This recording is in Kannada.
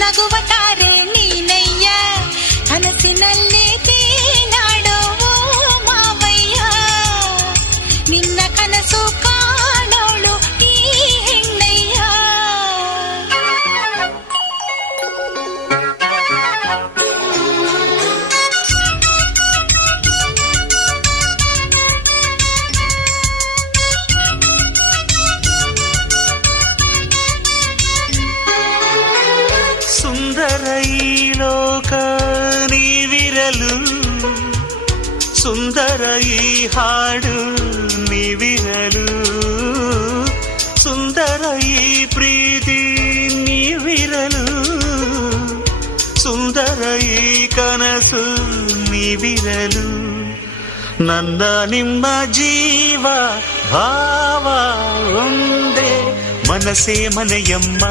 ನಗುವ ತಾರೆ ನೀನಯ್ಯ ಕನಸಿನಲ್ಲಿ ತೀನಾಡೋ ಮಾವಯ್ಯ ನಿನ್ನ ಕನಸು ಕಾಣೋಳು ಈ ಹೆಣ್ಣಯ್ಯ. ಸುಂದರ ಈ ಲೋಕ ನೀವಿರಲು ಸುಂದರ ಈ ಹಾಡು ನೀವಿರಲು ಸುಂದರ ಈ ಪ್ರೀತಿ ನೀವಿರಲು ಸುಂದರ ಈ ಕನಸು ನೀವಿರಲು ನನ್ನ ನಿಮ್ಮ ಜೀವ ಭಾವ ಒಂದೇ ಮನಸೇ ಮನೆಯಮ್ಮ